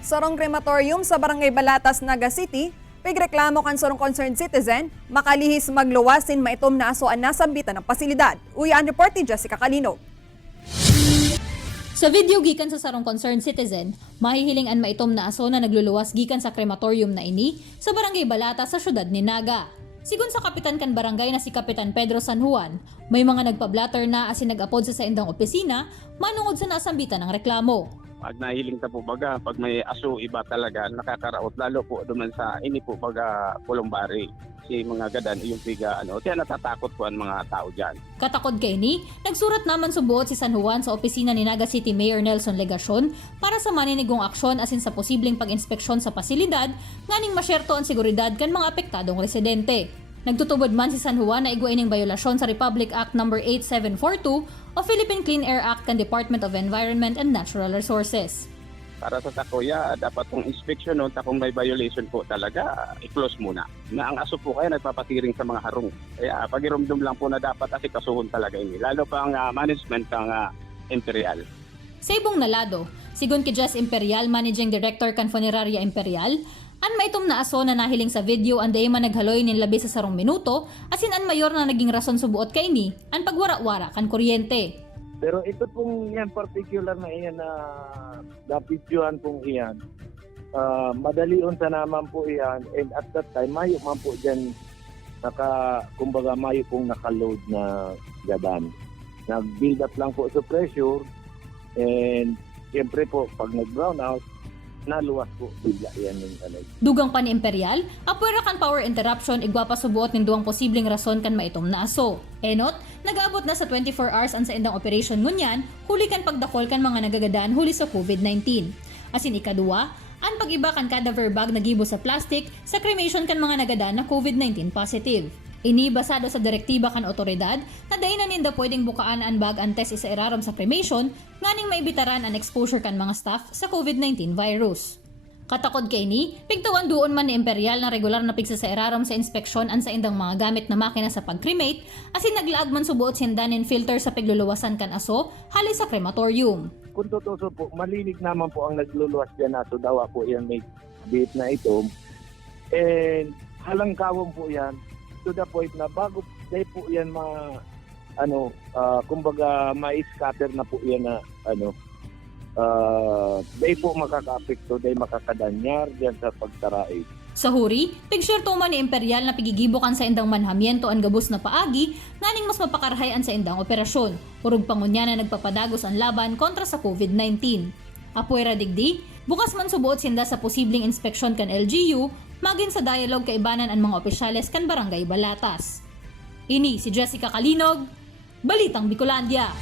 Sarong crematorium sa Barangay Balatas, Naga City, pigreklamo kan sarong concerned citizen, makalihis magluwasin maitom na asoan na sambitan ng pasilidad. Uyaan report ni Jessica Calino. Sa video gikan sa sarong concerned citizen, mahihilingan maitom na aso na nagluluwas gikan sa crematorium na ini sa Barangay Balatas sa syudad ni Naga. Sigun sa kapitan kan barangay na si Kapitan Pedro San Juan, may mga nagpa-blatter na asin nag-apod sa indang opisina manungod sa nasambitan ng reklamo. Pag nahiling ta po baga, pag may aso iba talaga nakakaraot lalo po duman sa ini po baga Pulumbari. Si mga gadan yung piga kaya natatakot po ang mga tao diyan. Katakod kay ni, nagsurat naman subuot si San Juan sa opisina ni Naga City Mayor Nelson Legacion para sa maninigong aksyon asin sa posibleng pag-inspeksyon sa pasilidad nganing masyerto ang seguridad kan mga apektadong residente. Nagtutubod man si San Juan na igwain ng biolasyon sa Republic Act No. 8742 o Philippine Clean Air Act ng Department of Environment and Natural Resources. Para sa takoya, dapat pong inspection kung may violation po talaga, i-close muna. Na ang aso po kaya nagpapatiring sa mga harong. Kaya pag-irumdum lang po na dapat kasi kasuhon talaga ini. Lalo pa ang management ng Imperial. Sa ibong nalado, sigun kay Jess Imperial, Managing Director kan Funeraria Imperial, an maitom na aso na nahiling sa video ang dayman naghaloy nin labi sa sarong minuto, asin an mayor na naging rason subuot kay ni, an pagwara-wara kan kuryente. Pero ito pong yan particular na iyan na napidyohan pong iyan, madalion sa naman po iyan, and at that time, mayo man po dyan, kumbaga mayo pong nakaload na gadan. Nag-build up lang po sa pressure, and siyempre po, pag nag-brown out, naluwas po bigla yan yung alay. Dugang pa ni Imperial, apwera kan power interruption igwa pa subuot ning duang posibleng rason kan maitom na aso. Enot, nag-aabot na sa 24 hours ang sa indang operation ngunyan, huli kan pagdakol kan mga nagagadaan huli sa COVID-19. Asin ikaduwa, ang pag-iba kan cadaver bag nagibo sa plastic sa cremation kan mga nagadaan na COVID-19 positive. Ini basado sa direktiba kan otoridad na dayon na ninda pwedeng bukaan ang bag ang test isa iraram sa cremation nganing maibitaran ang exposure kan mga staff sa COVID-19 virus. Katakod kay ni, pigtawan doon man ni Imperial na regular na pigsa sa iraram sa inspeksyon an sa indang mga gamit na makina sa pag-cremate asin naglaag man subuot sindanin filter sa pigluluwasan kan aso hali sa crematorium. Kung totoo po, malinig naman po ang nagluluwas dyan na so dawa po yan may bit na ito. And halangkawang po yan to the point na bago day po yan kumbaga ma-scatter na po yan na day po makaka-apekto, day makakadanyar diyan sa pagtarai. Sa huri, pigshare man ni Imperial na pigigibokan sa indang manhamiento ang gabos na paagi nganing mas mapakarhayan sa indang operasyon. Urog pangunya na nagpapadagos ang laban kontra sa COVID-19. Apuera digdi, bukas man subuot sinda sa posibleng inspeksyon kan LGU magin sa dialogue kaibanan ang mga opisyales kan Barangay Balatas. Ini si Jessica Calinog, Balitang Bicolandia.